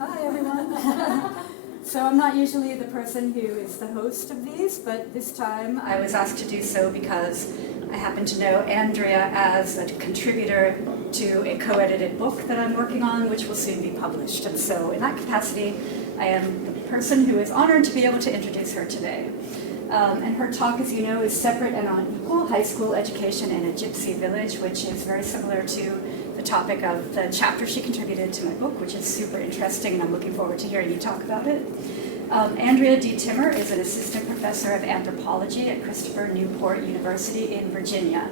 Hi, everyone. So I'm not usually the person who is the host of these, but this time I was asked to do so because I happen to know Andrea as a contributor to a co-edited book that I'm working on, which will soon be published. And so in that capacity, I am the person who is honored to be able to introduce her today. And her talk, as you know, is Separate and Unequal: High School Education in a Gypsy Village, which is very similar to the topic of the chapter she contributed to my book, which is super interesting, and I'm looking forward to hearing you talk about it. Andrea D. Timmer is an assistant professor of anthropology at Christopher Newport University in Virginia.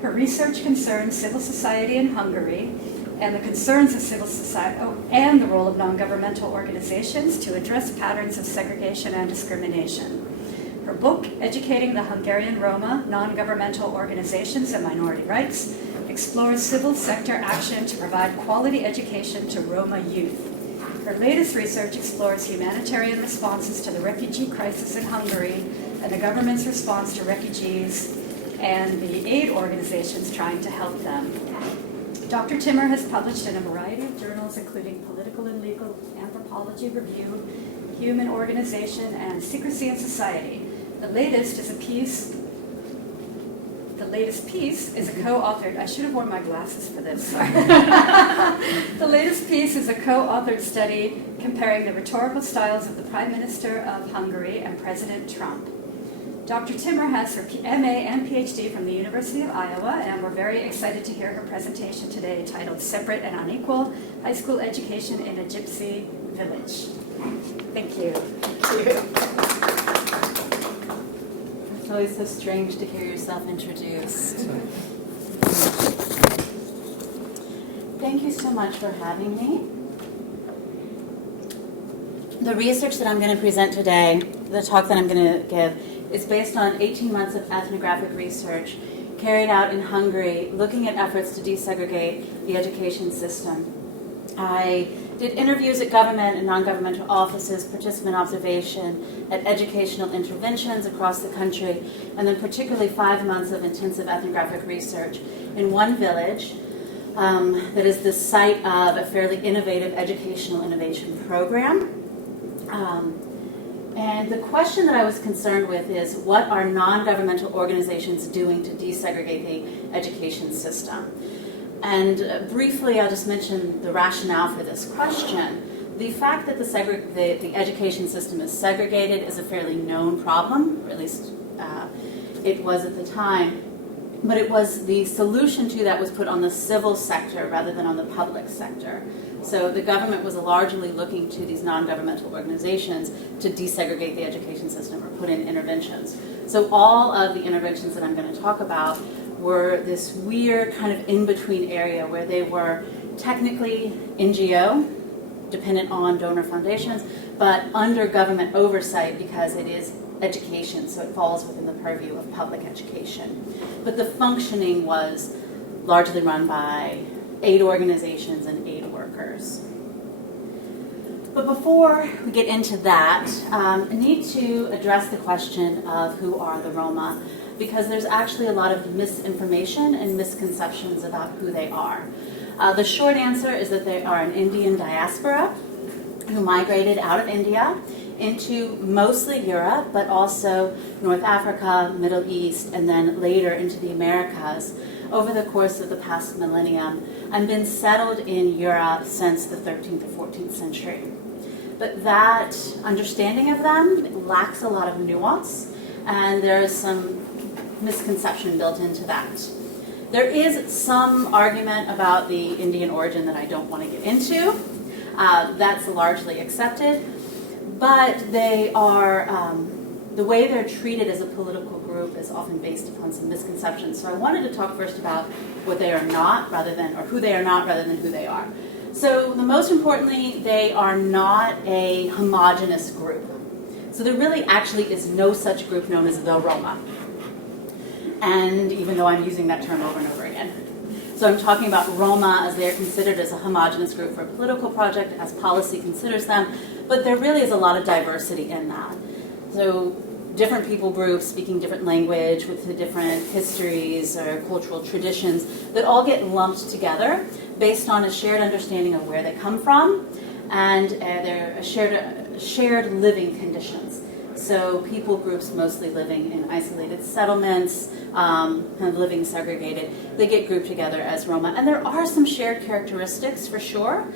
Her research concerns civil society in Hungary and the concerns of civil society and the role of non-governmental organizations to address patterns of segregation and discrimination. Her book, Educating the Hungarian Roma, Non-Governmental Organizations and Minority Rights, explores civil sector action to provide quality education to Roma youth. Her latest research explores humanitarian responses to the refugee crisis in Hungary and the government's response to refugees and the aid organizations trying to help them. Dr. Timmer has published in a variety of journals, including Political and Legal Anthropology Review, Human Organization, and Secrecy and Society. The latest piece is a co-authored, I should have worn my glasses for this. The latest piece is a co-authored study comparing the rhetorical styles of the Prime Minister of Hungary and President Trump. Dr. Timmer has her MA and PhD from the University of Iowa, and we're very excited to hear her presentation today titled Separate and Unequal: High School Education in a Gypsy Village. Thank you. Thank you. It's always so strange to hear yourself introduced. Thank you so much for having me. The research that I'm going to present today, the talk that I'm going to give, is based on 18 months of ethnographic research carried out in Hungary, looking at efforts to desegregate the education system. I did interviews at government and non-governmental offices, participant observation, at educational interventions across the country, and then particularly 5 months of intensive ethnographic research in one village that is the site of a fairly innovative educational innovation program. And the question that I was concerned with is, what are non-governmental organizations doing to desegregate the education system? And briefly, I'll just mention the rationale for this question. The fact that the education system is segregated is a fairly known problem, or at least it was at the time. But it was the solution to that was put on the civil sector rather than on the public sector. So the government was largely looking to these non-governmental organizations to desegregate the education system or put in interventions. So all of the interventions that I'm going to talk about were this weird kind of in-between area where they were technically NGO, dependent on donor foundations, but under government oversight because it is education, so it falls within the purview of public education. But the functioning was largely run by aid organizations and aid workers. But before we get into that, I need to address the question of who are the Roma, because there's actually a lot of misinformation and misconceptions about who they are. The short answer is that they are an Indian diaspora who migrated out of India into mostly Europe, but also North Africa, Middle East, and then later into the Americas over the course of the past millennium, and been settled in Europe since the 13th or 14th century. But that understanding of them lacks a lot of nuance, and there is some misconception built into that. There is some argument about the Indian origin that I don't want to get into. That's largely accepted. But they are, the way they're treated as a political group is often based upon some misconceptions. So I wanted to talk first about what they are not rather than, or who they are not rather than who they are. So the most importantly, they are not a homogenous group. So there really actually is no such group known as the Roma. And even though I'm using that term over and over again. So I'm talking about Roma as they are considered as a homogenous group for a political project, as policy considers them, but there really is a lot of diversity in that. So different people groups speaking different language with the different histories or cultural traditions that all get lumped together based on a shared understanding of where they come from and they're shared living conditions. So people groups mostly living in isolated settlements, kind of living segregated, they get grouped together as Roma. And there are some shared characteristics for sure,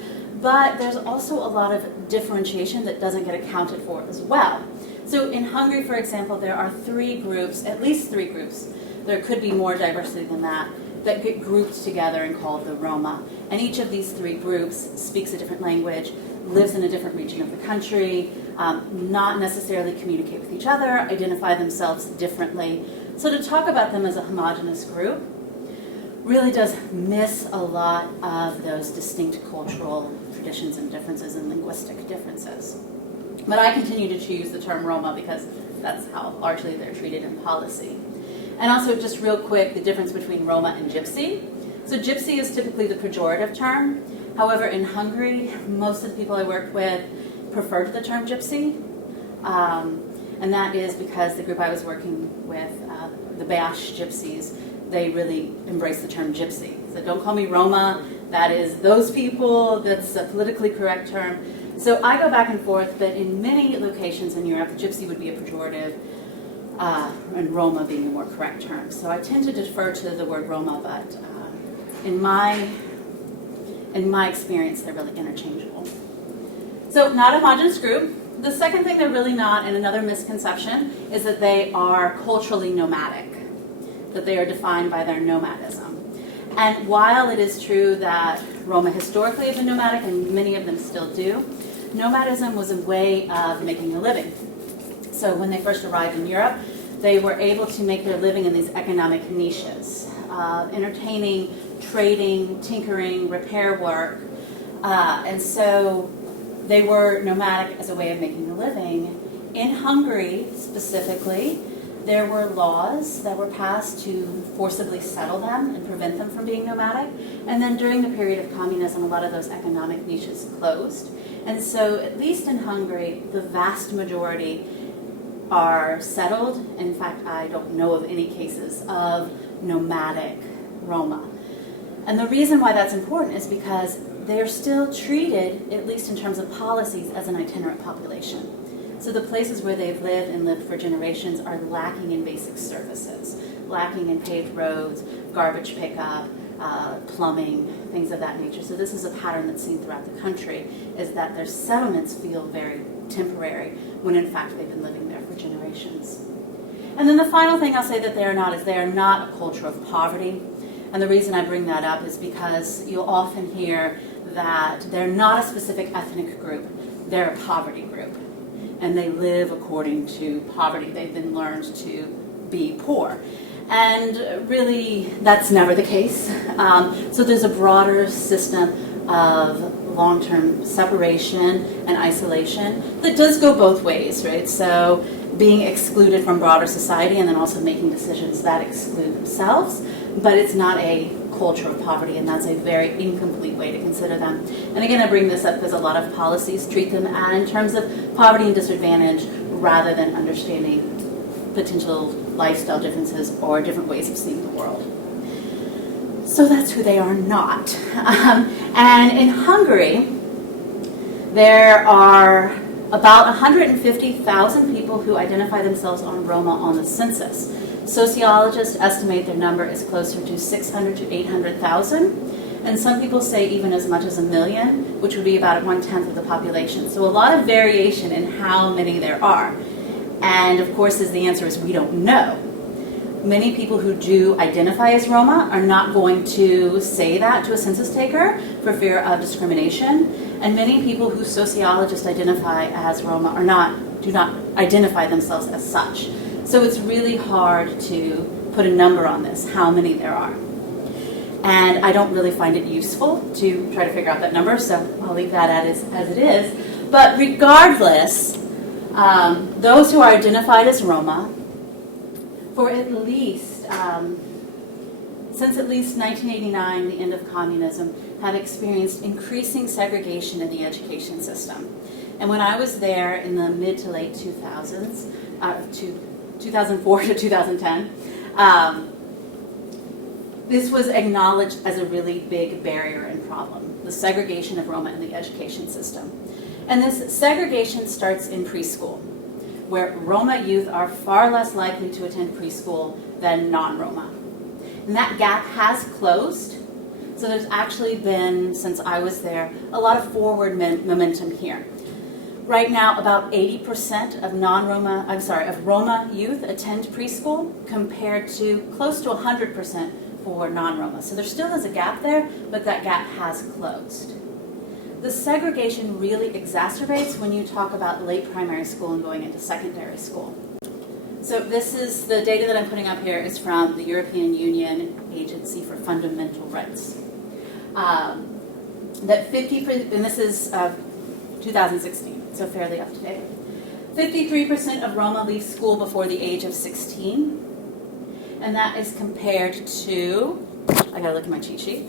but there's also a lot of differentiation that doesn't get accounted for as well. So in Hungary, for example, there are three groups, at least three groups, there could be more diversity than that get grouped together and called the Roma. And each of these three groups speaks a different language, lives in a different region of the country, not necessarily communicate with each other, identify themselves differently. So to talk about them as a homogenous group really does miss a lot of those distinct cultural traditions and differences and linguistic differences. But I continue to choose the term Roma because that's how largely they're treated in policy. And also, just real quick, the difference between Roma and gypsy. So gypsy is typically the pejorative term. However, in Hungary, most of the people I worked with preferred the term gypsy. And that is because the group I was working with, the Bash gypsies, they really embrace the term gypsy. So don't call me Roma, that is those people, that's a politically correct term. So I go back and forth, but in many locations in Europe, gypsy would be a pejorative, and Roma being a more correct term. So I tend to defer to the word Roma, but in my experience, they're really interchangeable. So not a homogeneous group. The second thing they're really not, and another misconception, is that they are culturally nomadic, that they are defined by their nomadism. And while it is true that Roma historically have been nomadic, and many of them still do, nomadism was a way of making a living. So when they first arrived in Europe, they were able to make their living in these economic niches, entertaining, trading, tinkering, repair work. And so they were nomadic as a way of making a living. In Hungary, specifically, there were laws that were passed to forcibly settle them and prevent them from being nomadic. And then during the period of communism, a lot of those economic niches closed. And so, at least in Hungary, the vast majority are settled. In fact, I don't know of any cases of nomadic Roma. And the reason why that's important is because they're still treated, at least in terms of policies, as an itinerant population. So the places where they've lived and lived for generations are lacking in basic services, lacking in paved roads, garbage pickup, plumbing, things of that nature. So this is a pattern that's seen throughout the country, is that their settlements feel very temporary when in fact they've been living there for generations. And then the final thing I'll say that they are not is they are not a culture of poverty. And the reason I bring that up is because you'll often hear that they're not a specific ethnic group, they're a poverty group. And they live according to poverty. They've been learned to be poor. And really, that's never the case. So there's a broader system of long-term separation and isolation that does go both ways, right? So being excluded from broader society and then also making decisions that exclude themselves, but it's not a culture of poverty, and that's a very incomplete way to consider them. And again, I bring this up because a lot of policies treat them in terms of poverty and disadvantage rather than understanding potential lifestyle differences or different ways of seeing the world. So that's who they are not. And in Hungary, there are about 150,000 people who identify themselves on Roma on the census. Sociologists estimate their number is closer to 600 to 800,000, and some people say even as much as 1 million, which would be about 1/10 of the population. So a lot of variation in how many there are. And of course, the answer is we don't know. Many people who do identify as Roma are not going to say that to a census taker for fear of discrimination, and many people who sociologists identify as Roma do not identify themselves as such. So it's really hard to put a number on this, how many there are. And I don't really find it useful to try to figure out that number, so I'll leave that as it is. But regardless, those who are identified as Roma, for at least, since at least 1989, the end of communism, have experienced increasing segregation in the education system. And when I was there in the mid to late 2000s, 2004 to 2010, this was acknowledged as a really big barrier and problem. the segregation of Roma in the education system. And this segregation starts in preschool, where Roma youth are far less likely to attend preschool than non-Roma. And that gap has closed. So there's actually been, since I was there, a lot of forward momentum here. Right now, about 80% of Roma youth attend preschool, compared to close to 100% for non-Roma. So there still is a gap there, but that gap has closed. The segregation really exacerbates when you talk about late primary school and going into secondary school. So this is the data that I'm putting up here is from the European Union Agency for Fundamental Rights. That 50%, and this is 2016, so fairly up to date. 53% of Roma leave school before the age of 16, and that is compared to, I gotta look at my cheat sheet,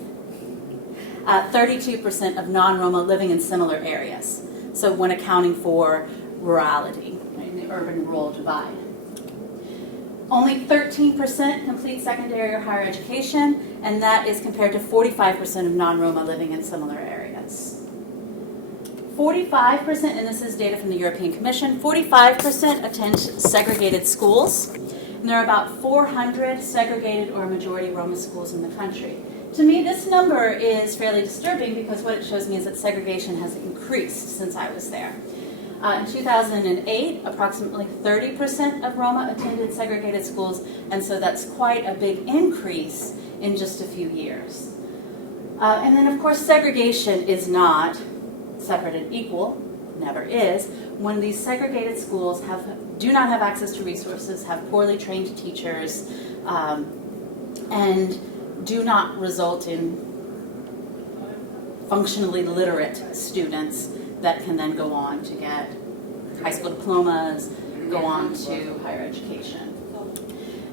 32% of non-Roma living in similar areas. So when accounting for rurality, right, in the urban-rural divide. Only 13% complete secondary or higher education, and that is compared to 45% of non-Roma living in similar areas. 45%, and this is data from the European Commission, 45% attend segregated schools, and there are about 400 segregated or majority Roma schools in the country. To me, this number is fairly disturbing because what it shows me is that segregation has increased since I was there. In 2008, approximately 30% of Roma attended segregated schools, and so that's quite a big increase in just a few years. And then, of course, segregation is not separate and equal, never is, when these segregated schools do not have access to resources, have poorly trained teachers, and do not result in functionally literate students that can then go on to get high school diplomas, go on to higher education.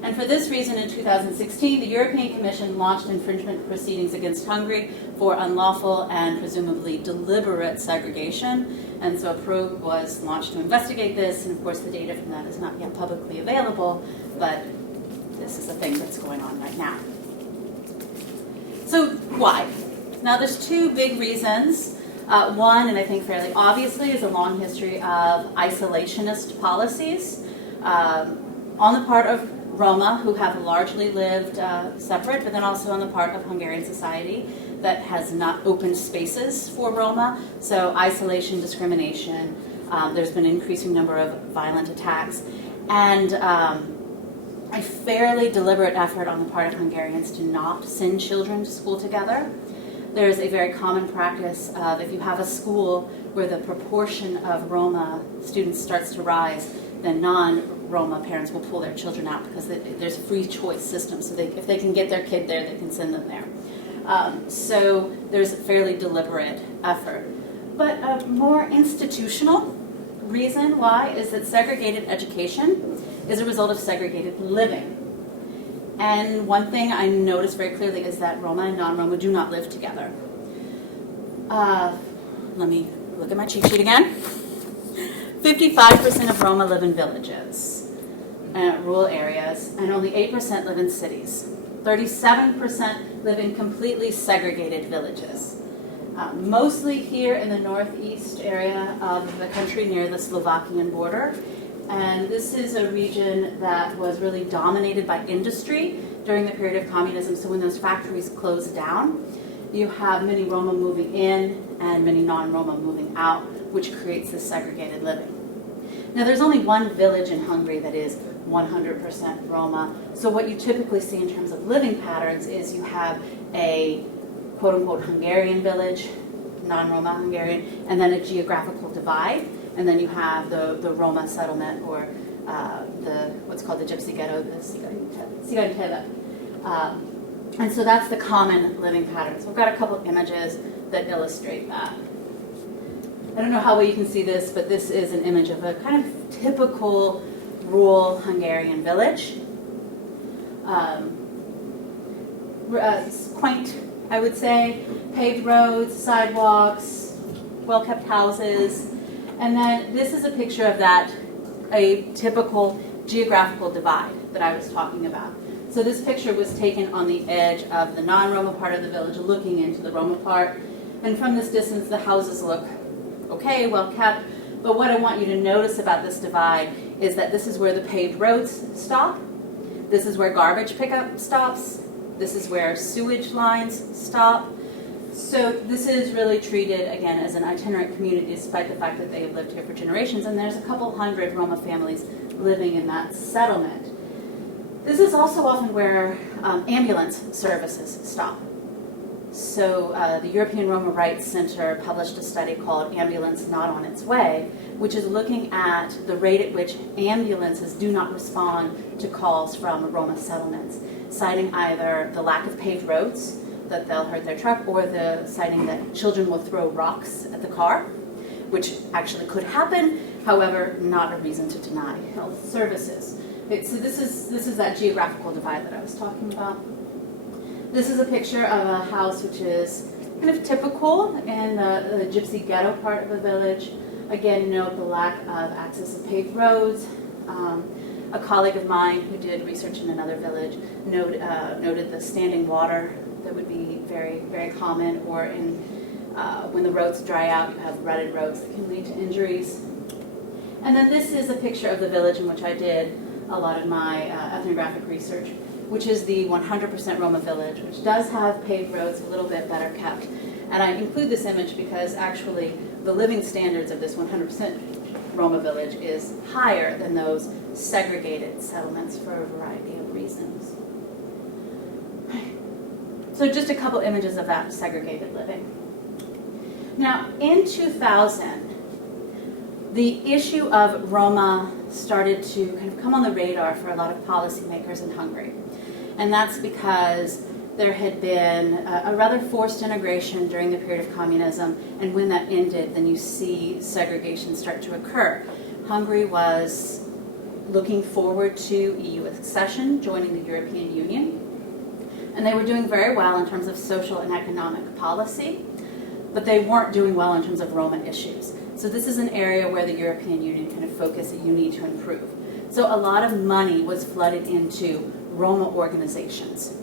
And for this reason, in 2016, the European Commission launched infringement proceedings against Hungary for unlawful and presumably deliberate segregation. And so a probe was launched to investigate this, and of course the data from that is not yet publicly available, but this is a thing that's going on right now. So why? Now there's two big reasons. One, and I think fairly obviously, is a long history of isolationist policies on the part of Roma, who have largely lived separate, but then also on the part of Hungarian society that has not opened spaces for Roma. So isolation, discrimination, there's been an increasing number of violent attacks, and a fairly deliberate effort on the part of Hungarians to not send children to school together. There's a very common practice of if you have a school where the proportion of Roma students starts to rise, then non-Roma parents will pull their children out because there's a free choice system. So if they can get their kid there, they can send them there. So there's a fairly deliberate effort. But a more institutional reason why is that segregated education is a result of segregated living. And one thing I noticed very clearly is that Roma and non-Roma do not live together. Let me look at my cheat sheet again. 55% of Roma live in villages, rural areas, and only 8% live in cities. 37% live in completely segregated villages. Mostly here in the northeast area of the country near the Slovakian border. And this is a region that was really dominated by industry during the period of communism. So when those factories closed down, you have many Roma moving in and many non-Roma moving out, which creates this segregated living. Now there's only one village in Hungary that is 100% Roma. So what you typically see in terms of living patterns is you have a quote-unquote Hungarian village, non-Roma Hungarian, and then a geographical divide. And then you have the Roma settlement, or what's called the gypsy ghetto, the Cigánytele. And so that's the common living pattern. So we've got a couple of images that illustrate that. I don't know how well you can see this, but this is an image of a kind of typical rural Hungarian village. It's quaint, I would say. Paved roads, sidewalks, well-kept houses. And then this is a picture of that, a typical geographical divide that I was talking about. So this picture was taken on the edge of the non-Roma part of the village, looking into the Roma part. And from this distance, the houses look okay, well kept. But what I want you to notice about this divide is that this is where the paved roads stop. This is where garbage pickup stops. This is where sewage lines stop. So this is really treated, again, as an itinerant community, despite the fact that they have lived here for generations. And there's a couple hundred Roma families living in that settlement. This is also often where ambulance services stop. So the European Roma Rights Center published a study called Ambulance Not on Its Way, which is looking at the rate at which ambulances do not respond to calls from Roma settlements, citing either the lack of paved roads, that they'll hurt their truck, or the citing that children will throw rocks at the car, which actually could happen, however, not a reason to deny health services. Okay, so this is that geographical divide that I was talking about. This is a picture of a house which is kind of typical in the gypsy ghetto part of the village. Again, note the lack of access to paved roads. A colleague of mine who did research in another village noted the standing water that would be very, very common, or in when the roads dry out, you have rutted roads that can lead to injuries. And then this is a picture of the village in which I did a lot of my ethnographic research, which is the 100% Roma village, which does have paved roads, a little bit better kept. And I include this image because actually the living standards of this 100% Roma village is higher than those segregated settlements for a variety of reasons. So just a couple images of that segregated living. Now, in 2000, the issue of Roma started to kind of come on the radar for a lot of policymakers in Hungary. And that's because there had been a rather forced integration during the period of communism, and when that ended, then you see segregation start to occur. Hungary was looking forward to EU accession, joining the European Union, and they were doing very well in terms of social and economic policy, but they weren't doing well in terms of Roma issues. So this is an area where the European Union kind of focused that you need to improve. So a lot of money was flooded into Roma organizations.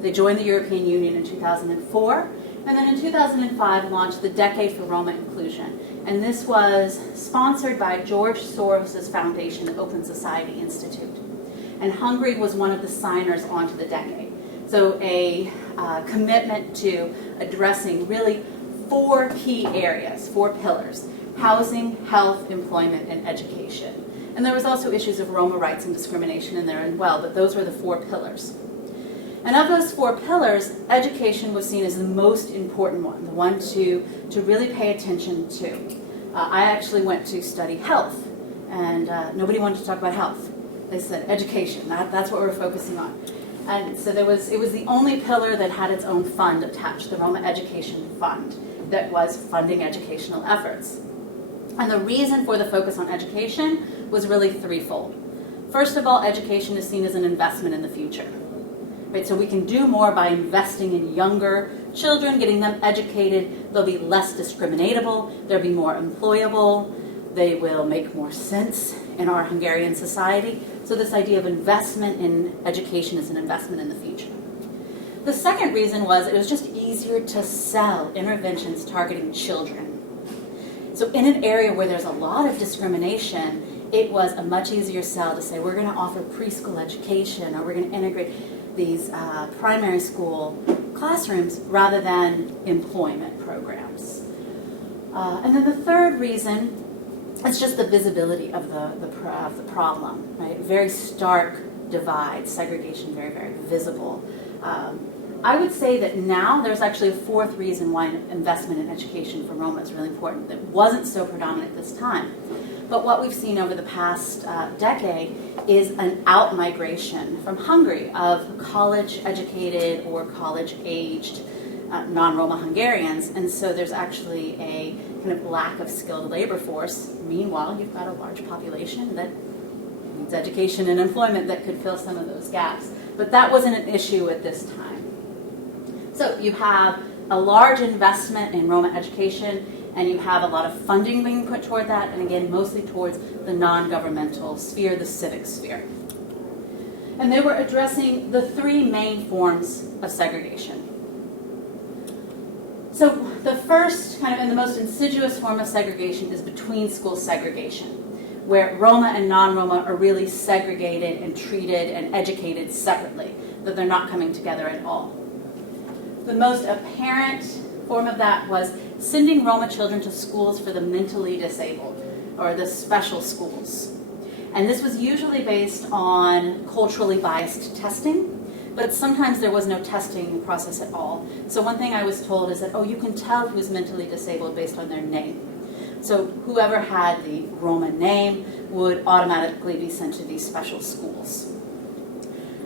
They joined the European Union in 2004, and then in 2005 launched the Decade for Roma Inclusion. And this was sponsored by George Soros' foundation, the Open Society Institute. And Hungary was one of the signers onto the Decade. So a commitment to addressing really 4 key areas, 4 pillars: housing, health, employment, and education. And there was also issues of Roma rights and discrimination in there as well, but those were the 4 pillars. And of those 4 pillars, education was seen as the most important one, the one to really pay attention to. I actually went to study health, and nobody wanted to talk about health. They said education, that's what we're focusing on. And so it was the only pillar that had its own fund attached, the Roma Education Fund, that was funding educational efforts. And the reason for the focus on education was really threefold. First of all, education is seen as an investment in the future. Right? So we can do more by investing in younger children, getting them educated. They'll be less discriminatable, they'll be more employable, they will make more sense in our Hungarian society. So this idea of investment in education is an investment in the future. The second reason was it was just easier to sell interventions targeting children. So in an area where there's a lot of discrimination, it was a much easier sell to say we're going to offer preschool education, or we're going to integrate these primary school classrooms rather than employment programs. And then the third reason is just the visibility of the problem, right? Very stark divide, segregation, very, very visible. I would say that now there's actually a fourth reason why investment in education for Roma is really important that wasn't so predominant at this time. But what we've seen over the past decade is an out-migration from Hungary of college-educated or college-aged non-Roma Hungarians, and so there's actually a kind of lack of skilled labor force. Meanwhile, you've got a large population that needs education and employment that could fill some of those gaps. But that wasn't an issue at this time. So you have a large investment in Roma education, and you have a lot of funding being put toward that, and again, mostly towards the non-governmental sphere, the civic sphere. And they were addressing the 3 main forms of segregation. So the first kind of and the most insidious form of segregation is between school segregation, where Roma and non-Roma are really segregated and treated and educated separately, that they're not coming together at all. The most apparent form of that was sending Roma children to schools for the mentally disabled, or the special schools. And this was usually based on culturally biased testing, but sometimes there was no testing process at all. So one thing I was told is that, oh, you can tell who's mentally disabled based on their name. So whoever had the Roma name would automatically be sent to these special schools.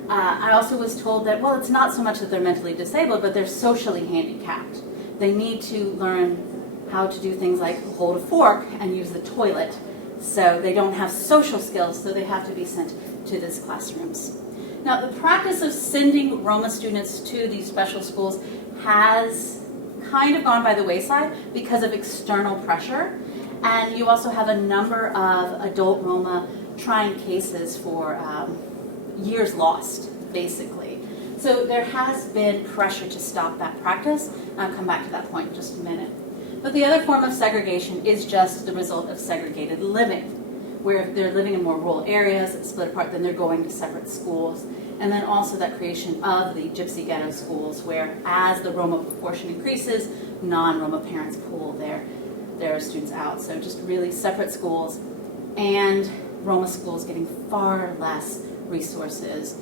I also was told that, well, it's not so much that they're mentally disabled, but they're socially handicapped. They need to learn how to do things like hold a fork and use the toilet. So they don't have social skills, so they have to be sent to these classrooms. Now, the practice of sending Roma students to these special schools has kind of gone by the wayside because of external pressure. And you also have a number of adult Roma trying cases for years lost, basically. So there has been pressure to stop that practice. I'll come back to that point in just a minute. But the other form of segregation is just the result of segregated living, where if they're living in more rural areas, it's split apart, then they're going to separate schools. And then also that creation of the gypsy ghetto schools, where as the Roma proportion increases, non-Roma parents pull their students out. So just really separate schools, and Roma schools getting far less resources.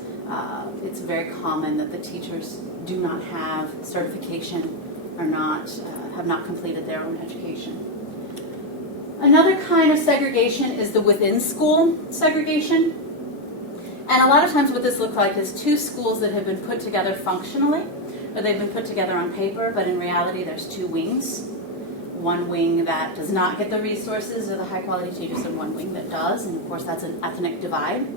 It's very common that the teachers do not have certification or have not completed their own education. Another kind of segregation is the within-school segregation. And a lot of times what this looks like is two schools that have been put together functionally, or they've been put together on paper, but in reality there's two wings. One wing that does not get the resources or the high-quality teachers, and one wing that does, and of course that's an ethnic divide.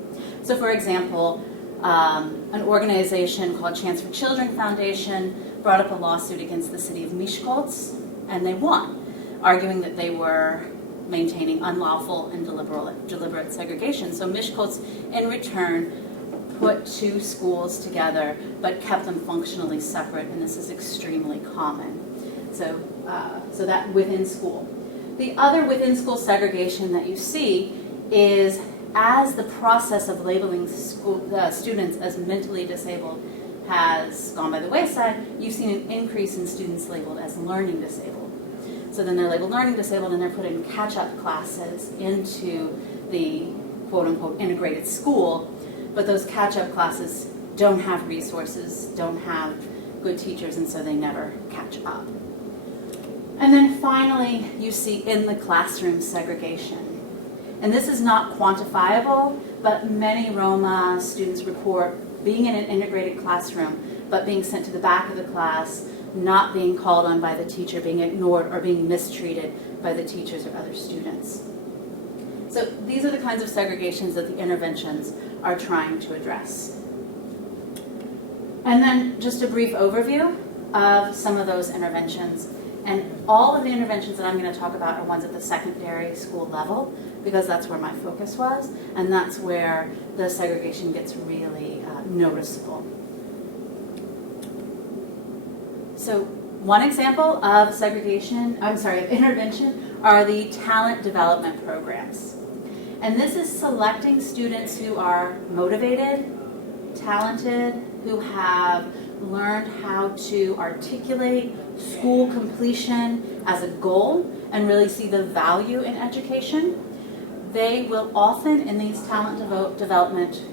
So for example, an organization called Chance for Children Foundation brought up a lawsuit against the city of Miskolc, and they won, arguing that they were maintaining unlawful and deliberate segregation. So Miskolc, in return, put two schools together, but kept them functionally separate, and this is extremely common. So that within school. The other within school segregation that you see is as the process of labeling students as mentally disabled has gone by the wayside, you've seen an increase in students labeled as learning disabled. So then they're labeled learning disabled, and they're put in catch-up classes into the quote-unquote integrated school, but those catch-up classes don't have resources, don't have good teachers, and so they never catch up. And then finally, you see in the classroom segregation. And this is not quantifiable, but many Roma students report being in an integrated classroom, but being sent to the back of the class, not being called on by the teacher, being ignored, or being mistreated by the teachers or other students. So these are the kinds of segregations that the interventions are trying to address. And then just a brief overview of some of those interventions. And all of the interventions that I'm going to talk about are ones at the secondary school level, because that's where my focus was, and that's where the segregation gets really noticeable. So one example of intervention are the talent development programs. And this is selecting students who are motivated, talented, who have learned how to articulate school completion as a goal and really see the value in education. They will often, in these talent development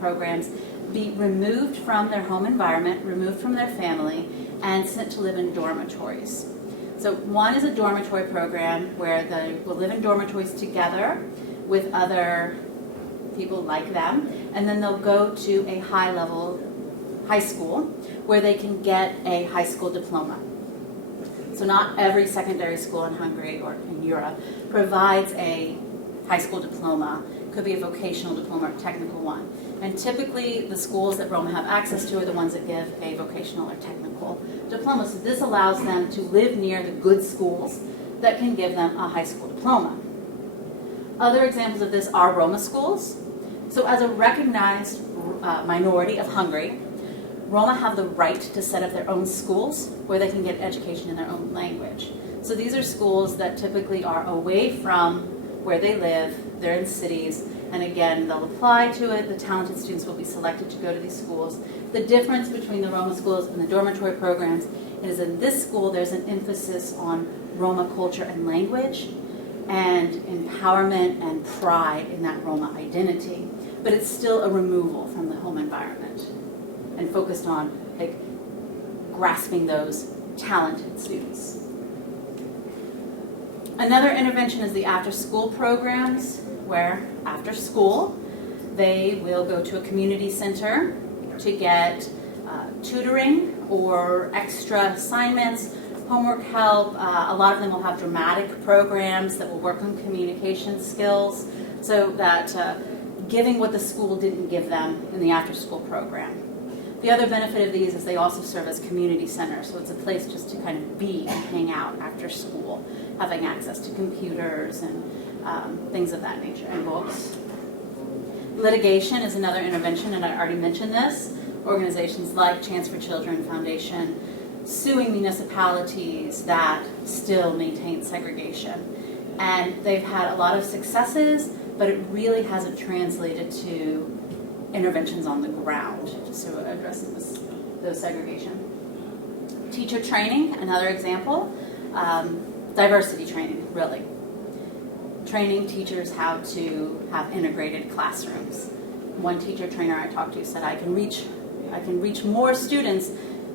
programs, be removed from their home environment, removed from their family, and sent to live in dormitories. So one is a dormitory program where they will live in dormitories together with other people like them, and then they'll go to a high school where they can get a high school diploma. So not every secondary school in Hungary or in Europe provides a high school diploma. It could be a vocational diploma or a technical one. And typically the schools that Roma have access to are the ones that give a vocational or technical diploma. So this allows them to live near the good schools that can give them a high school diploma. Other examples of this are Roma schools. So as a recognized minority of Hungary, Roma have the right to set up their own schools where they can get education in their own language. So these are schools that typically are away from where they live, they're in cities, and again, they'll apply to it. The talented students will be selected to go to these schools. The difference between the Roma schools and the dormitory programs is in this school, there's an emphasis on Roma culture and language and empowerment and pride in that Roma identity. But it's still a removal from the home environment and focused on like grasping those talented students. Another intervention is the after-school programs, where after school they will go to a community center to get tutoring or extra assignments, homework help. A lot of them will have dramatic programs that will work on communication skills, so that giving what the school didn't give them in the after-school program. The other benefit of these is they also serve as community centers, so it's a place just to kind of be and hang out after school, having access to computers and things of that nature, and books. Litigation is another intervention, and I already mentioned this. Organizations like Chance for Children Foundation suing municipalities that still maintain segregation. And they've had a lot of successes, but it really hasn't translated to interventions on the ground, just to addressing those segregation. Teacher training, another example. Diversity training, really. Training teachers how to have integrated classrooms. One teacher trainer I talked to said, I can reach more students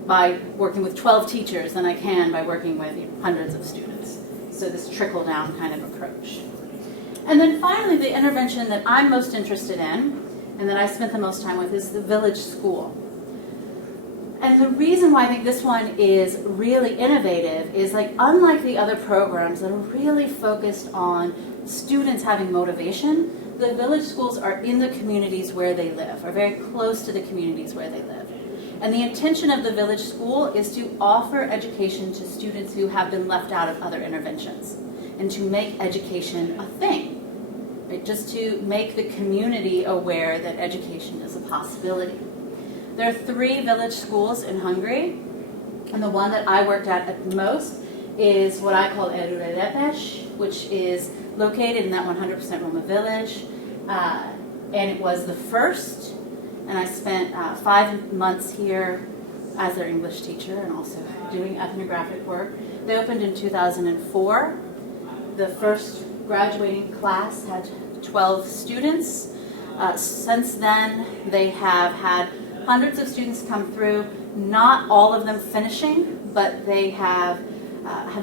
by working with 12 teachers than I can by working with hundreds of students. So this trickle-down kind of approach. And then finally, the intervention that I'm most interested in, and that I spent the most time with, is the village school. And the reason why I think this one is really innovative is, like, unlike the other programs that are really focused on students having motivation, the village schools are in the communities where they live, are very close to the communities where they live. And the intention of the village school is to offer education to students who have been left out of other interventions, and to make education a thing, right? Just to make the community aware that education is a possibility. There are 3 village schools in Hungary, and the one that I worked at most is what I call Erőlepes, which is located in that 100% Roma village, and it was the first, and I spent 5 months here as their English teacher and also doing ethnographic work. They opened in 2004. The first graduating class had 12 students. Since then, they have had hundreds of students come through, not all of them finishing, but they have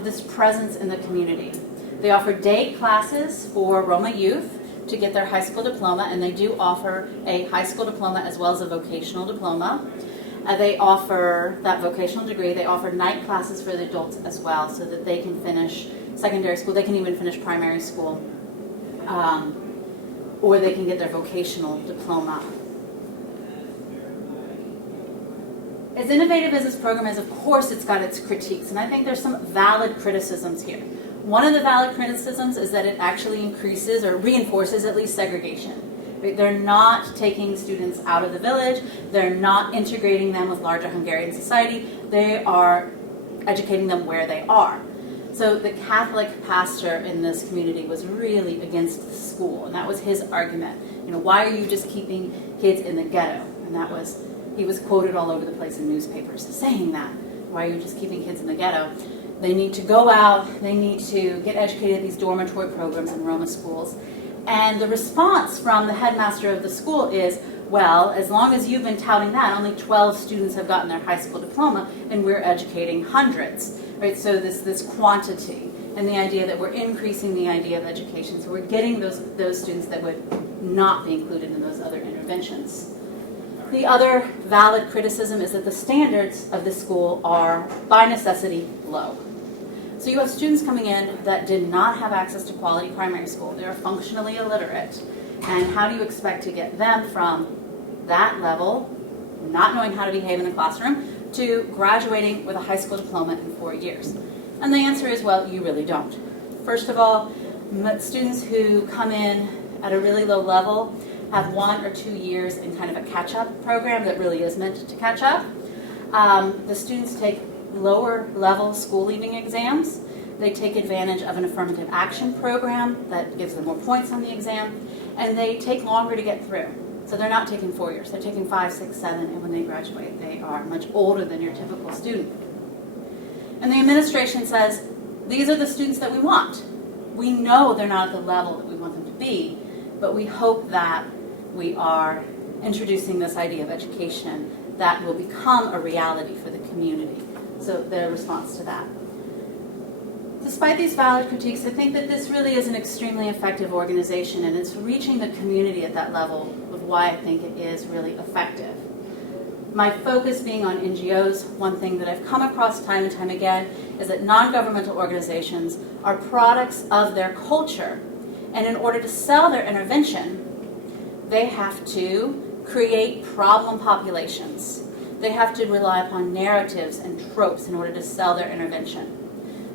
this presence in the community. They offer day classes for Roma youth to get their high school diploma, and they do offer a high school diploma as well as a vocational diploma. They offer that vocational degree. They offer night classes for the adults as well, so that they can finish secondary school. They can even finish primary school, or they can get their vocational diploma. As innovative as this program is, of course, it's got its critiques, and I think there's some valid criticisms here. One of the valid criticisms is that it actually increases or reinforces at least segregation. They're not taking students out of the village. They're not integrating them with larger Hungarian society. They are educating them where they are. So the Catholic pastor in this community was really against the school, and that was his argument. Why are you just keeping kids in the ghetto? And he was quoted all over the place in newspapers saying that. Why are you just keeping kids in the ghetto? They need to go out, they need to get educated at these dormitory programs in Roma schools. And the response from the headmaster of the school is, well, as long as you've been touting that, only 12 students have gotten their high school diploma, and we're educating hundreds. Right? So this quantity, and the idea that we're increasing the idea of education, so we're getting those students that would not be included in those other interventions. The other valid criticism is that the standards of the school are, by necessity, low. So you have students coming in that did not have access to quality primary school. They're functionally illiterate. And how do you expect to get them from that level, not knowing how to behave in the classroom, to graduating with a high school diploma in 4 years? And the answer is, well, you really don't. First of all, students who come in at a really low level have 1 or 2 years in kind of a catch-up program that really is meant to catch up. The students take lower level school leaving exams. They take advantage of an affirmative action program that gives them more points on the exam, and they take longer to get through. So they're not taking 4 years, they're taking 5, 6, 7, and when they graduate, they are much older than your typical student. And the administration says, these are the students that we want. We know they're not at the level that we want them to be, but we hope that we are introducing this idea of education that will become a reality for the community. So their response to that. Despite these valid critiques, I think that this really is an extremely effective organization, and it's reaching the community at that level of why I think it is really effective. My focus being on NGOs, one thing that I've come across time and time again is that non-governmental organizations are products of their culture, and in order to sell their intervention, they have to create problem populations. They have to rely upon narratives and tropes in order to sell their intervention.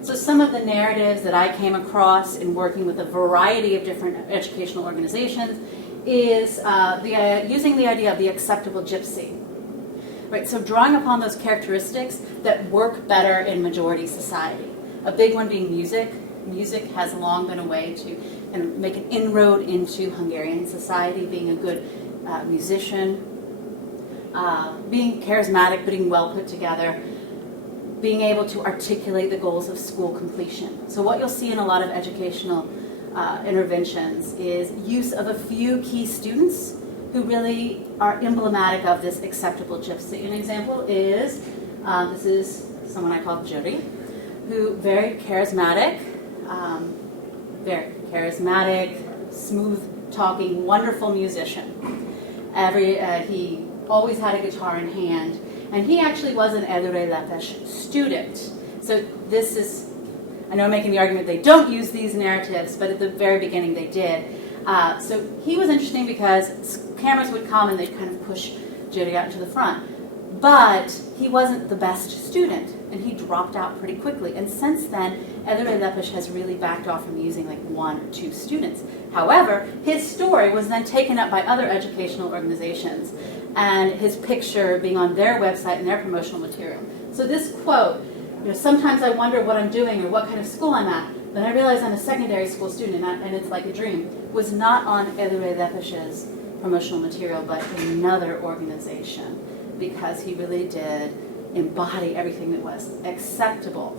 So some of the narratives that I came across in working with a variety of different educational organizations is using the idea of the acceptable gypsy. Right, so drawing upon those characteristics that work better in majority society. A big one being music. Music has long been a way to kind of make an inroad into Hungarian society, being a good musician, being charismatic, but being well put together, being able to articulate the goals of school completion. So what you'll see in a lot of educational interventions is use of a few key students who really are emblematic of this acceptable gypsy. An example is, this is someone I call Judy, who very charismatic, smooth talking, wonderful musician. He always had a guitar in hand, and he actually was an Edure Lepes student. So this is, I know I'm making the argument they don't use these narratives, but at the very beginning they did. So he was interesting because cameras would come and they'd kind of push Judy out into the front. But he wasn't the best student, and he dropped out pretty quickly. And since then, Edure Lepes has really backed off from using like 1 or 2 students. However, his story was then taken up by other educational organizations, and his picture being on their website and their promotional material. So this quote, sometimes I wonder what I'm doing or what kind of school I'm at, then I realize I'm a secondary school student and it's like a dream, was not on Edure Lepes's promotional material, but another organization, because he really did embody everything that was acceptable.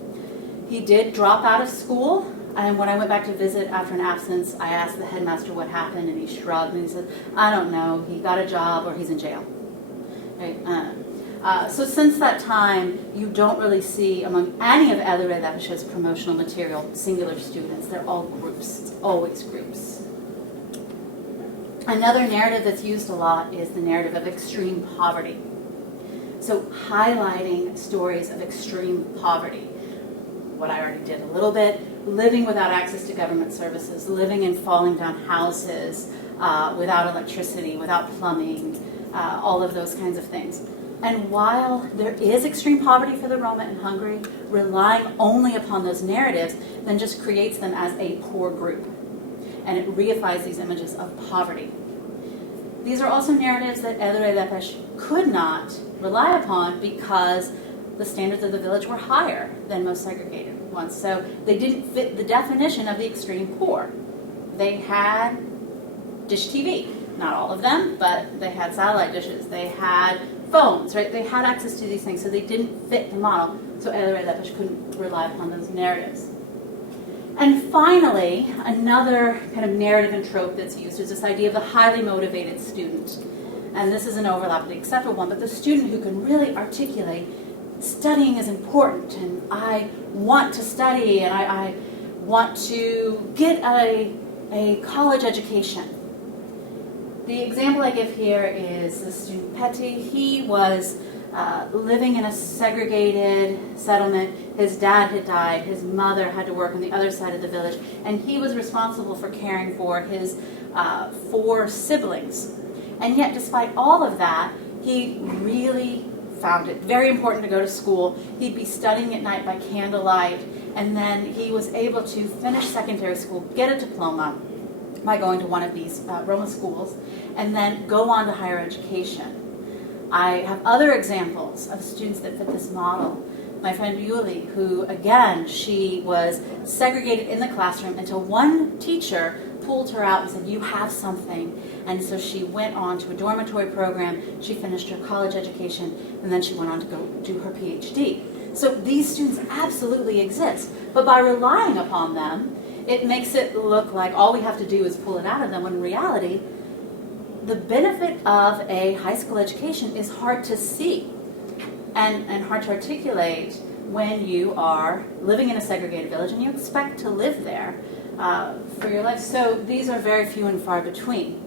He did drop out of school, and when I went back to visit after an absence, I asked the headmaster what happened, and he shrugged and he said, I don't know, he got a job or he's in jail. Right? So since that time, you don't really see among any of Edure Lepes's promotional material singular students. They're all groups. It's always groups. Another narrative that's used a lot is the narrative of extreme poverty. So highlighting stories of extreme poverty. What I already did a little bit, living without access to government services, living in falling down houses, without electricity, without plumbing, all of those kinds of things. And while there is extreme poverty for the Roma in Hungary, relying only upon those narratives then just creates them as a poor group. And it reifies these images of poverty. These are also narratives that Edure Lepes could not rely upon because the standards of the village were higher than most segregated ones. So they didn't fit the definition of the extreme poor. They had dish TV. Not all of them, but they had satellite dishes. They had phones, right? They had access to these things, so they didn't fit the model. So Edure Lepes couldn't rely upon those narratives. And finally, another kind of narrative and trope that's used is this idea of the highly motivated student. And this is an overlap with the acceptable one, but the student who can really articulate studying is important, and I want to study, and I want to get a college education. The example I give here is the student Petty. He was living in a segregated settlement. His dad had died. His mother had to work on the other side of the village, and he was responsible for caring for his 4 siblings. And yet, despite all of that, he really found it very important to go to school. He'd be studying at night by candlelight, and then he was able to finish secondary school, get a diploma by going to one of these Roma schools, and then go on to higher education. I have other examples of students that fit this model. My friend Yuli, who again, she was segregated in the classroom until one teacher pulled her out and said, you have something. And so she went on to a dormitory program, she finished her college education, and then she went on to go do her PhD. So these students absolutely exist. But by relying upon them, it makes it look like all we have to do is pull it out of them, when in reality, the benefit of a high school education is hard to see and hard to articulate when you are living in a segregated village and you expect to live there for your life. So these are very few and far between.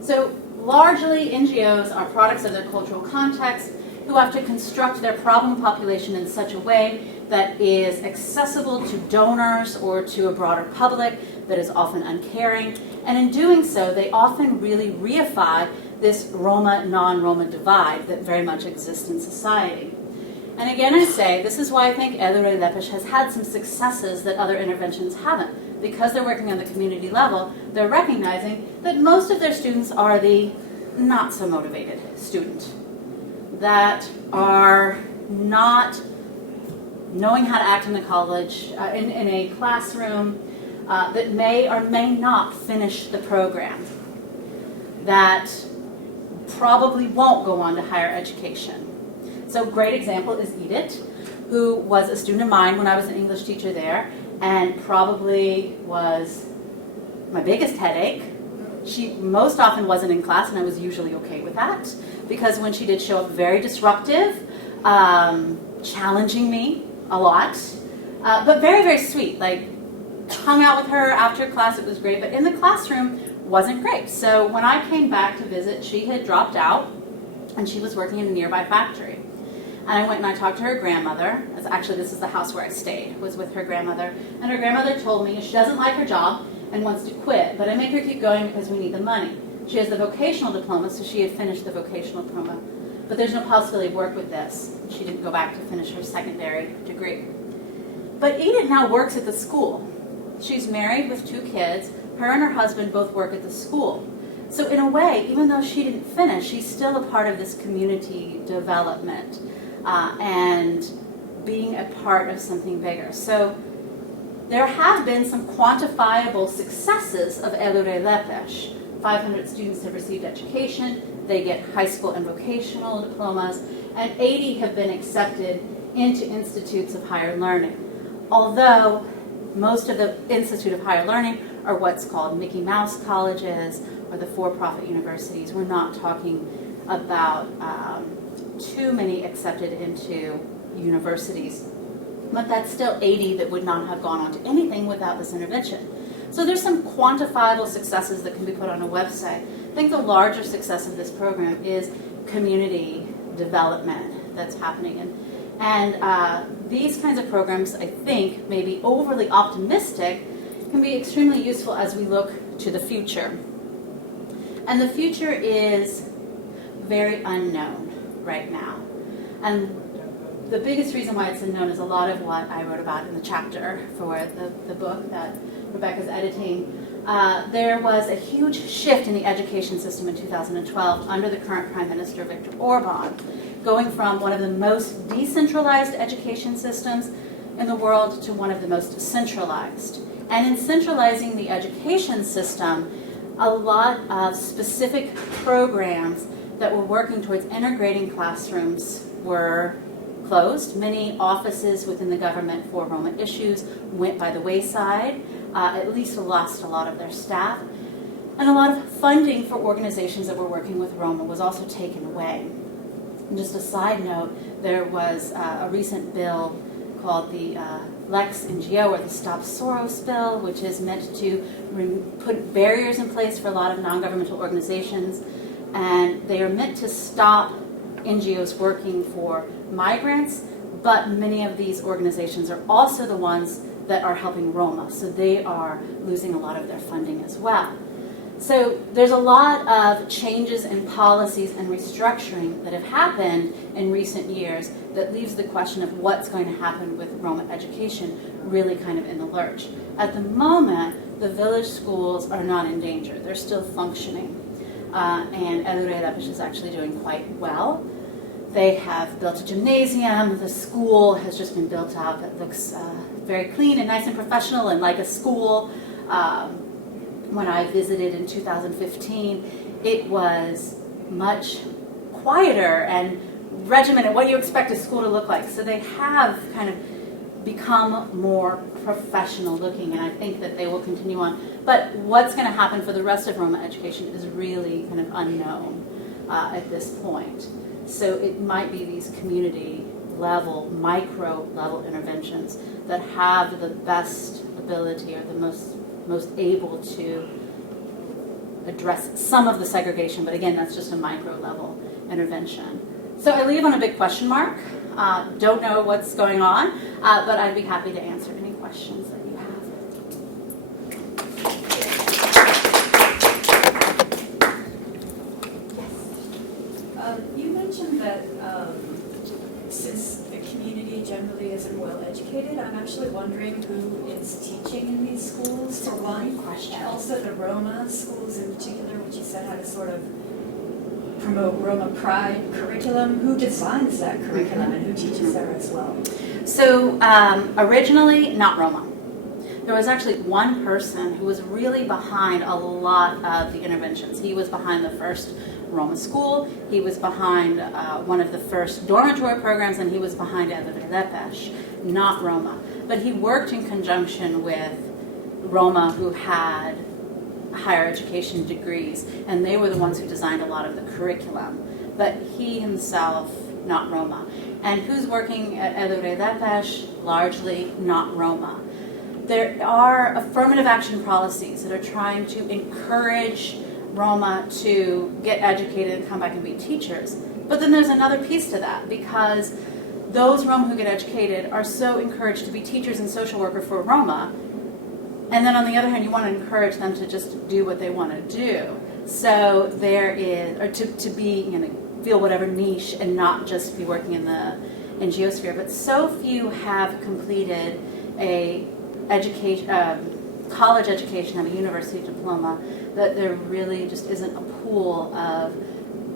So largely NGOs are products of their cultural context who have to construct their problem population in such a way that is accessible to donors or to a broader public, that is often uncaring. And in doing so, they often really reify this Roma, non-Roma divide that very much exists in society. And again, I say, this is why I think Eduard Lepes has had some successes that other interventions haven't. Because they're working on the community level, they're recognizing that most of their students are the not so motivated student, that are not knowing how to act in the college, in a classroom, that may or may not finish the program, that probably won't go on to higher education. So a great example is Edith, who was a student of mine when I was an English teacher there, and probably was my biggest headache. She most often wasn't in class, and I was usually okay with that, because when she did show up, very disruptive, challenging me a lot, but very, very sweet. Like, hung out with her after class, it was great, but in the classroom, wasn't great. So when I came back to visit, she had dropped out, and she was working in a nearby factory. And I went and I talked to her grandmother. Actually, this is the house where I stayed, was with her grandmother. And her grandmother told me she doesn't like her job and wants to quit, but I make her keep going because we need the money. She has the vocational diploma, so she had finished the vocational diploma. But there's no possibility of work with this. She didn't go back to finish her secondary degree. But Edith now works at the school. She's married with 2 kids. Her and her husband both work at the school. So in a way, even though she didn't finish, she's still a part of this community development and being a part of something bigger. So there have been some quantifiable successes of Eduard Lepes. 500 students have received education. They get high school and vocational diplomas, and 80 have been accepted into institutes of higher learning. Although most of the Institute of Higher Learning are what's called Mickey Mouse colleges or the for-profit universities. We're not talking about too many accepted into universities. But that's still 80 that would not have gone on to anything without this intervention. So there's some quantifiable successes that can be put on a website. I think the larger success of this program is community development that's happening. And these kinds of programs, I think, may be overly optimistic, can be extremely useful as we look to the future. And the future is very unknown right now. And the biggest reason why it's unknown is a lot of what I wrote about in the chapter for the book that Rebecca's editing. There was a huge shift in the education system in 2012 under the current Prime Minister, Viktor Orban, going from one of the most decentralized education systems in the world to one of the most centralized. And in centralizing the education system, a lot of specific programs that were working towards integrating classrooms were closed. Many offices within the government for Roma issues went by the wayside, at least lost a lot of their staff. And a lot of funding for organizations that were working with Roma was also taken away. And just a side note, there was a recent bill called the Lex NGO, or the Stop Soros bill, which is meant to put barriers in place for a lot of non-governmental organizations. And they are meant to stop NGOs working for migrants, but many of these organizations are also the ones that are helping Roma, so they are losing a lot of their funding as well. So there's a lot of changes in policies and restructuring that have happened in recent years that leaves the question of what's going to happen with Roma education really kind of in the lurch. At the moment, the village schools are not in danger. They're still functioning. and Eduredapish is actually doing quite well. They have built a gymnasium. The school has just been built up. It looks very clean and nice and professional and like a school. When I visited in 2015, it was much quieter and regimented, what do you expect a school to look like? So they have kind of become more professional looking, and I think that they will continue on. But what's going to happen for the rest of Roma education is really kind of unknown at this point. So it might be these community level, micro level interventions that have the best ability or the most able to address some of the segregation, but again, that's just a micro level intervention. So I leave on a big question mark. Don't know what's going on, but I'd be happy to answer any questions that you have. You mentioned that since the community generally isn't well educated, I'm actually wondering who is teaching in these schools, for one. Question. And also the Roma schools in particular, which you said had a sort of promote Roma pride curriculum. Who designs that curriculum and who teaches there as well? So originally, not Roma. There was actually one person who was really behind a lot of the interventions. He was behind the first Roma school, he was behind one of the first dormitory programs, and he was behind Eduredapish, not Roma. But he worked in conjunction with Roma who had higher education degrees, and they were the ones who designed a lot of the curriculum. But he himself, not Roma. And who's working at Eduredapish? Largely not Roma. There are affirmative action policies that are trying to encourage Roma to get educated and come back and be teachers. But then there's another piece to that, because those Roma who get educated are so encouraged to be teachers and social worker for Roma. And then on the other hand, you want to encourage them to just do what they want to do. So there is, or to be, feel whatever niche and not just be working in the NGO sphere. But so few have completed a college education, have a university diploma, that there really just isn't a pool of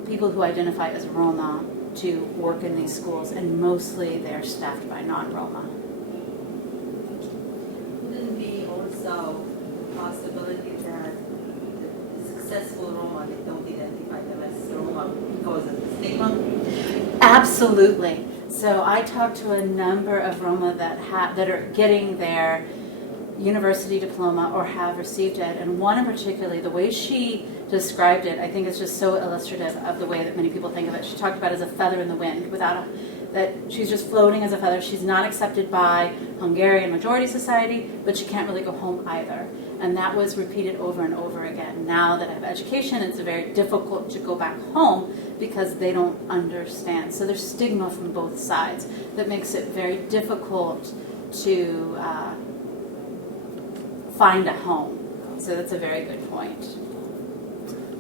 people who identify as Roma to work in these schools, and mostly they're staffed by non-Roma. Wouldn't be also a possibility that the successful Roma, they don't identify them as Roma because of the stigma? Absolutely. So I talked to a number of Roma that are getting their university diploma or have received it, and one in particular, the way she described it, I think is just so illustrative of the way that many people think of it. She talked about it as a feather in the wind, that she's just floating as a feather. She's not accepted by Hungarian majority society, but she can't really go home either. And that was repeated over and over again. Now that I have education, it's very difficult to go back home because they don't understand. So there's stigma from both sides that makes it very difficult to find a home. So that's a very good point.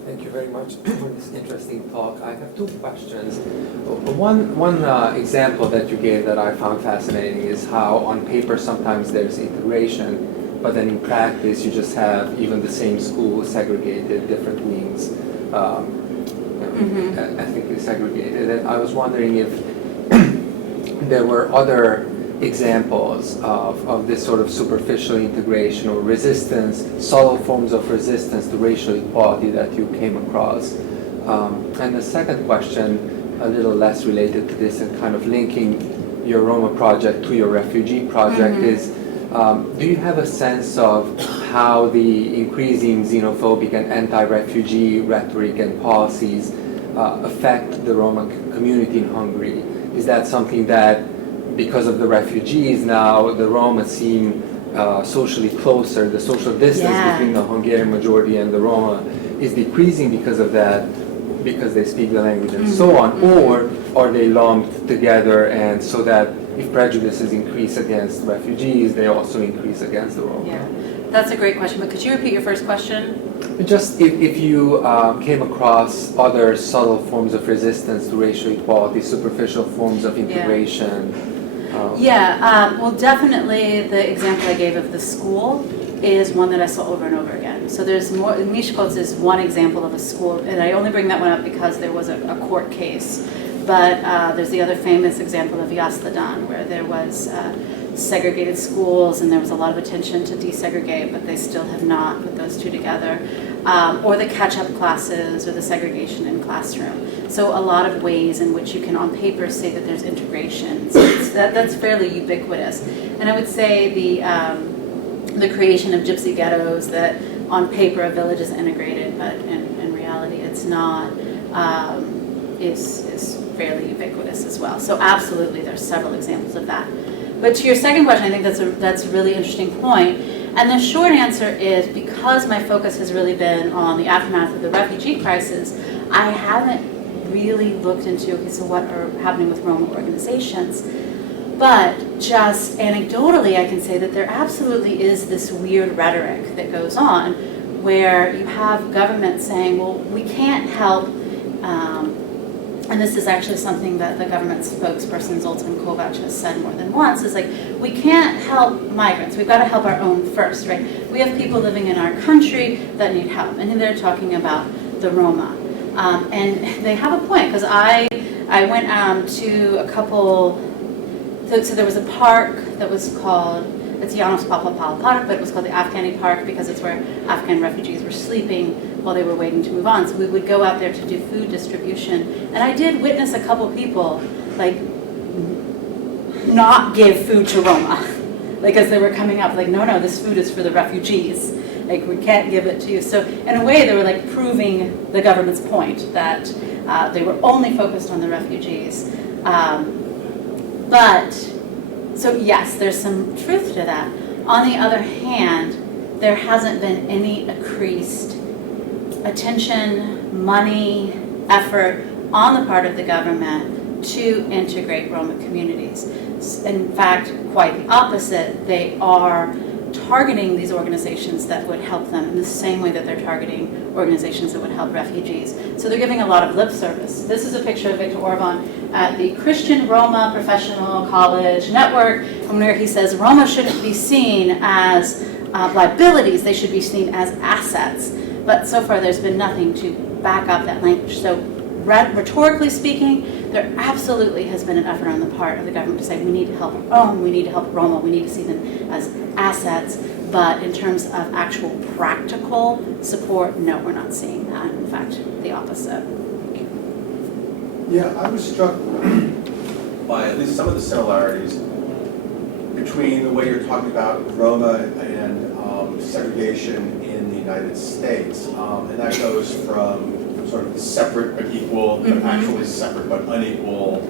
Thank you very much for this interesting talk. I have two questions. One example that you gave that I found fascinating is how on paper sometimes there's integration, but then in practice you just have even the same school segregated, different wings, ethnically segregated. And I was wondering if there were other examples of this sort of superficial integration or resistance, subtle forms of resistance to racial equality that you came across. And the second question, a little less related to this and kind of linking your Roma project to your refugee project, is do you have a sense of how the increasing xenophobic and anti-refugee rhetoric and policies affect the Roma community in Hungary? Is that something that, because of the refugees now, the Roma seem socially closer, the social distance between the Hungarian majority and the Roma is decreasing because of that, because they speak the language and so on, or are they lumped together, and so that if prejudices increase against refugees, they also increase against the Roma? Yeah, that's a great question, but could you repeat your first question? Just if you came across other subtle forms of resistance to racial equality, superficial forms of integration. Well, definitely the example I gave of the school is one that I saw over and over again. So there's more, Miskolc is one example of a school, and I only bring that one up because there was a court case. But there's the other famous example of Yasladan, where there was segregated schools and there was a lot of attention to desegregate, but they still have not put those two together. Or the catch-up classes or the segregation in classroom. So a lot of ways in which you can on paper say that there's integration. So that's fairly ubiquitous. And I would say the creation of gypsy ghettos, that on paper a village is integrated, but in reality it's not, is fairly ubiquitous as well. So absolutely there's several examples of that. But to your second question, I think that's a really interesting point. And the short answer is, because my focus has really been on the aftermath of the refugee crisis, I haven't really looked into, okay, so what are happening with Roma organizations. But just anecdotally, I can say that there absolutely is this weird rhetoric that goes on where you have government saying, well, we can't help, and this is actually something that the government spokesperson Zoltan Kovac has said more than once, is like, we can't help migrants, we've got to help our own first, right? We have people living in our country that need help, and they're talking about the Roma. And they have a point, because I went to a couple, so there was a park that was called, it's Janos Papapal Park, but it was called the Afghani Park because it's where Afghan refugees were sleeping while they were waiting to move on. So we would go out there to do food distribution. And I did witness a couple people, like, not give food to Roma. Like, as they were coming up, like, no, this food is for the refugees. Like, we can't give it to you. So in a way, they were like proving the government's point that they were only focused on the refugees. So yes, there's some truth to that. On the other hand, there hasn't been any increased attention, money, effort on the part of the government to integrate Roma communities. In fact, quite the opposite. They are targeting these organizations that would help them in the same way that they're targeting organizations that would help refugees. So they're giving a lot of lip service. This is a picture of Viktor Orban at the Christian Roma Professional College Network, where he says Roma shouldn't be seen as liabilities, they should be seen as assets. But so far there's been nothing to back up that language. So rhetorically speaking, there absolutely has been an effort on the part of the government to say we need to help our own, we need to help Roma, we need to see them as assets. But in terms of actual practical support, no, we're not seeing that. In fact, the opposite. Yeah, I was struck by at least some of the similarities between the way you're talking about Roma and segregation in the United States. And that goes from sort of separate but equal, but actually separate but unequal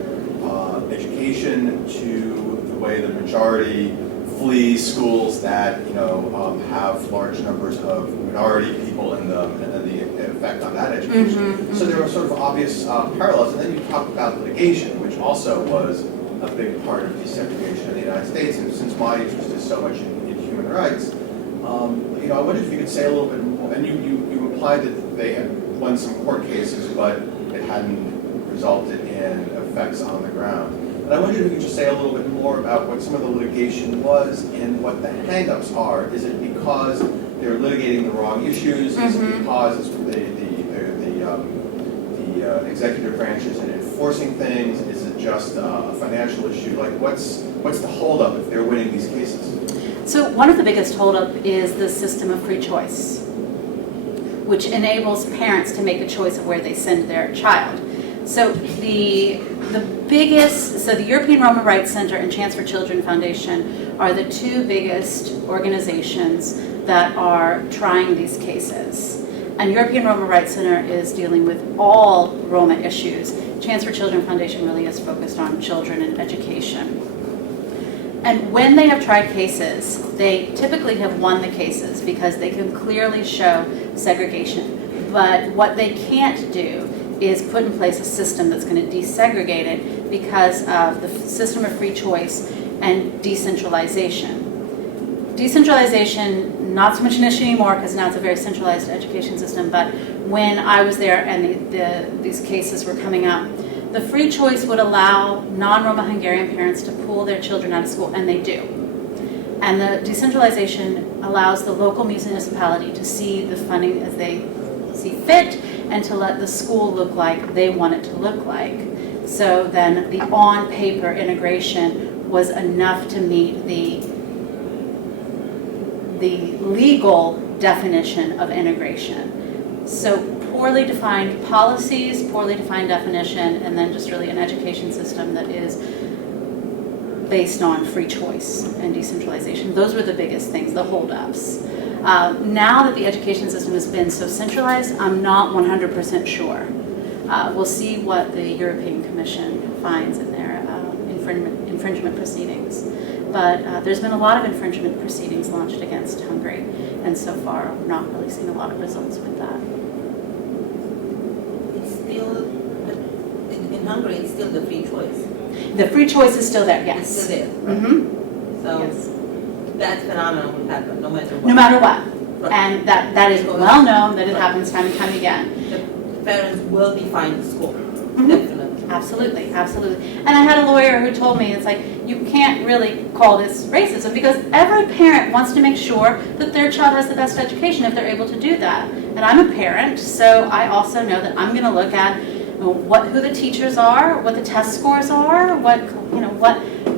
education to the way the majority flee schools that have large numbers of minority people in them, and then the effect on that education. So there are sort of obvious parallels. And then you talk about litigation, which also was a big part of desegregation in the United States. And since my interest is so much in human rights, I wonder if you could say a little bit more. And you implied that they had won some court cases, but it hadn't resulted in effects on the ground. And I wonder if you could just say a little bit more about what some of the litigation was and what the hang-ups are. Is it because they're litigating the wrong issues? Is it because it's the executive branch isn't enforcing things? Is it just a financial issue? Like, what's the holdup if they're winning these cases? So one of the biggest holdup is the system of free choice, which enables parents to make a choice of where they send their child. So the European Roma Rights Center and Chance for Children Foundation are the two biggest organizations that are trying these cases. And European Roma Rights Center is dealing with all Roma issues. Chance for Children Foundation really is focused on children and education. And when they have tried cases, they typically have won the cases because they can clearly show segregation. But what they can't do is put in place a system that's going to desegregate it because of the system of free choice and decentralization. Decentralization, not so much an issue anymore because now it's a very centralized education system, but when I was there and these cases were coming up, the free choice would allow non-Roma Hungarian parents to pull their children out of school, and they do. And the decentralization allows the local municipality to see the funding as they see fit and to let the school look like they want it to look like. So then the on-paper integration was enough to meet the legal definition of integration. So poorly defined policies, poorly defined definition, and then just really an education system that is based on free choice and decentralization. Those were the biggest things, the holdups. Now that the education system has been so centralized, I'm not 100% sure. We'll see what the European Commission finds in their infringement proceedings. But there's been a lot of infringement proceedings launched against Hungary, and so far we're not really seeing a lot of results with that. It's still, in Hungary, it's still the free choice. The free choice is still there, yes. It's still there, right? Mm-hmm. So Yes. that phenomenon will happen no matter what. No matter what. Right. And that is well known that it happens time and time again. The parents will be fined the school, Mhm. definitely. Absolutely, absolutely. And I had a lawyer who told me, it's like, you can't really call this racism because every parent wants to make sure that their child has the best education if they're able to do that. And I'm a parent, so I also know that I'm going to look at who the teachers are, what the test scores are, what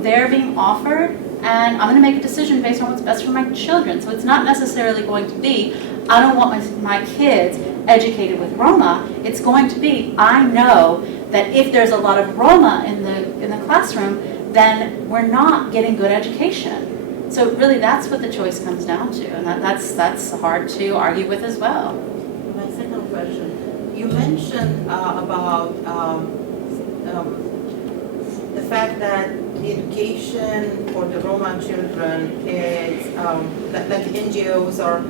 they're being offered, and I'm going to make a decision based on what's best for my children. So it's not necessarily going to be, I don't want my kids educated with Roma. It's going to be, I know that if there's a lot of Roma in the classroom, then we're not getting good education. So really, that's what the choice comes down to, and that's hard to argue with as well. My second question, you mentioned about the fact that the education for the Roma children is that the NGOs are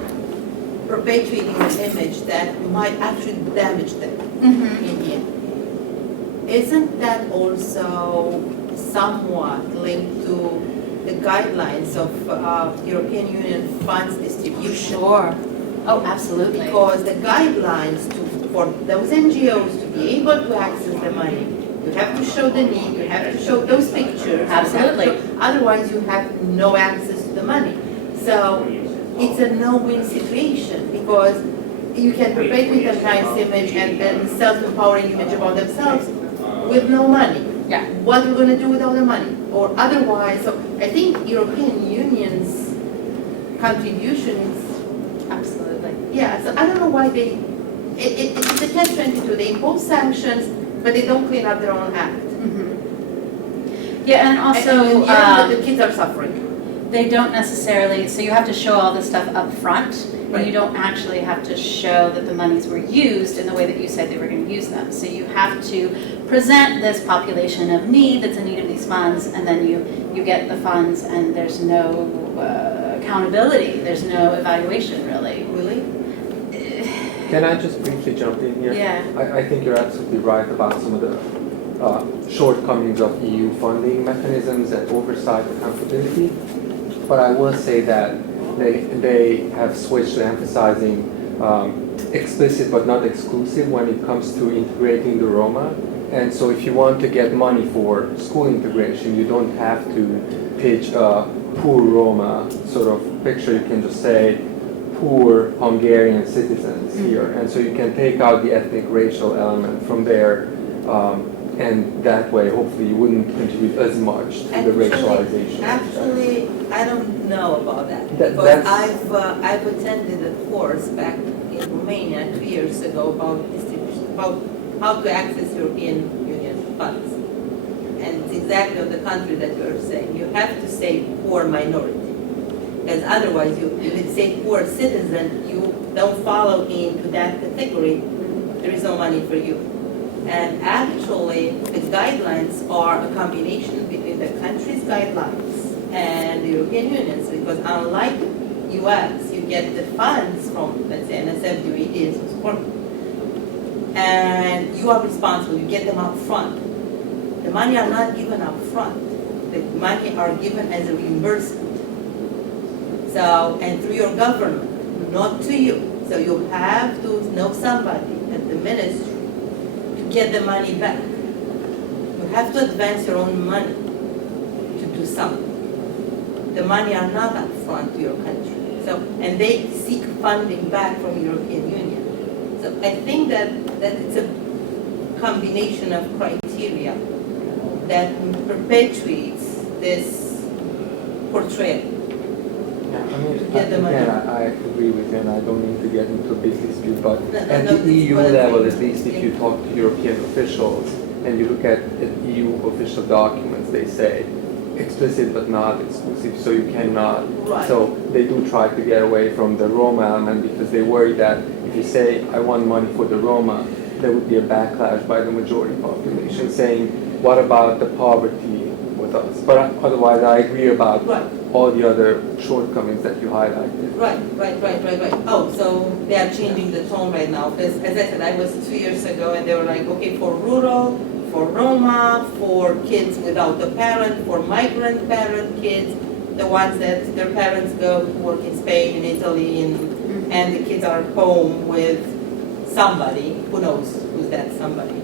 perpetuating an image that might actually damage them in the end. Isn't that also somewhat linked to the guidelines of European Union funds distribution? Sure. Oh, absolutely. Because the guidelines for those NGOs to be able to access the money, you have to show the need, you have to show those pictures. Absolutely. Otherwise, you have no access to the money. So it's a no-win situation because you can perpetuate a nice image and then self-empowering image about themselves with no money. Yeah. What are we going to do with all the money? Or otherwise, so I think European Union's contributions, Absolutely. yeah, so I don't know why it's a catch-22. They impose sanctions, but they don't clean up their own act. Yeah, and also The kids are suffering. they don't necessarily, so you have to show all this stuff up front, and Right. you don't actually have to show that the monies were used in the way that you said they were going to use them. So you have to present this population of need that's in need of these funds, and then you get the funds, and there's no accountability, there's no evaluation really. Really? Can I just briefly jump in here? Yeah. I think you're absolutely right about some of the shortcomings of EU funding mechanisms and oversight accountability. But I will say that they have switched to emphasizing explicit but not exclusive when it comes to integrating the Roma. And so if you want to get money for school integration, you don't have to pitch a poor Roma sort of picture. You can just say poor Hungarian citizens here. And so you can take out the ethnic racial element from there. And that way, hopefully, you wouldn't contribute as much to the racialization. Actually, I don't know about that. That- Because that's- I've attended a course back in Romania 2 years ago about distribution, about how to access European Union funds. And it's exactly of the country that you're saying. You have to say poor minority. Because otherwise, if you say poor citizen, you don't follow into that category, there is no money for you. And actually, the guidelines are a combination between the country's guidelines and the European Union's, because unlike US, you get the funds from, let's say, NSF, and support, and you are responsible, you get them up front. The money are not given up front. The money are given as a reimbursement. So, and through your government, not to you. So you have to know somebody at the ministry get the money back. You have to advance your own money to do something. the money are not upfront to your country. So, and they seek funding back from European Union. So I think that it's a combination of criteria that perpetuates this portrayal. Yeah, I mean, get the money. again, I agree with you, and I don't mean to get into a big dispute, but at no, the EU that's what I'm level, saying. at least if you talk to European officials and you look at EU official documents, they say explicit but not exclusive, so you cannot. Right. So they do try to get away from the Roma element because they worry that if you say, I want money for the Roma, there would be a backlash by the majority population saying, what about the poverty with us? But otherwise, I agree about Right. all the other shortcomings that you highlighted. Right. Oh, so they are changing the tone right now. Because as I said, I was 2 years ago and they were like, okay, for rural, for Roma, for kids without a parent, for migrant parent kids, the ones that their parents go to work in Spain and Italy and the kids are home with somebody, who knows who's that somebody.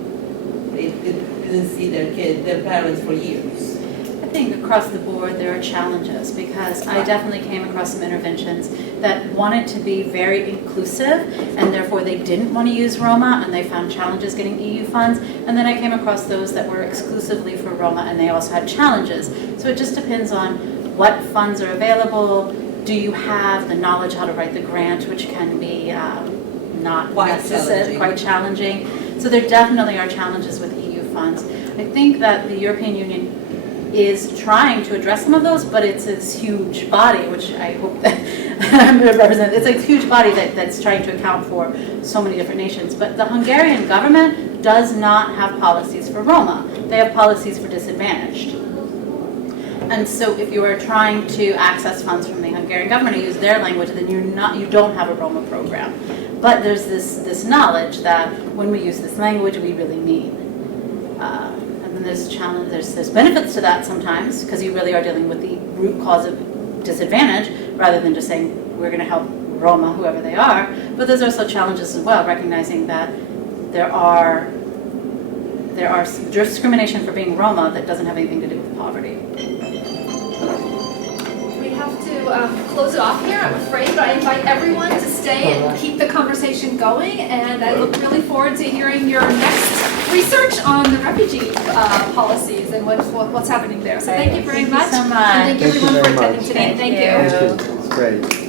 They didn't see their parents for years. I think across the board there are challenges because I definitely came across some interventions that wanted to be very inclusive and therefore they didn't want to use Roma and they found challenges getting EU funds. And then I came across those that were exclusively for Roma and they also had challenges. So it just depends on what funds are available. Do you have the knowledge how to write the grant, which can be not quite challenging. So there definitely are challenges with EU funds. I think that the European Union is trying to address some of those, but it's this huge body, which I hope that I'm going to represent. It's a huge body that's trying to account for so many different nations. But the Hungarian government does not have policies for Roma. They have policies for disadvantaged. And so if you are trying to access funds from the Hungarian government or use their language, then you don't have a Roma program. But there's this knowledge that when we use this language, we really mean. And then there's benefits to that sometimes because you really are dealing with the root cause of disadvantage rather than just saying we're going to help Roma, whoever they are. But there's also challenges as well, recognizing that there are discrimination for being Roma that doesn't have anything to do with poverty. We have to close it off here, I'm afraid, but I invite everyone to stay and keep the conversation going, and I look really forward to hearing your next research on the refugee policies and what's happening there. So thank you very much. Thank you so much. And thank you everyone for attending today. Thank you. It's great.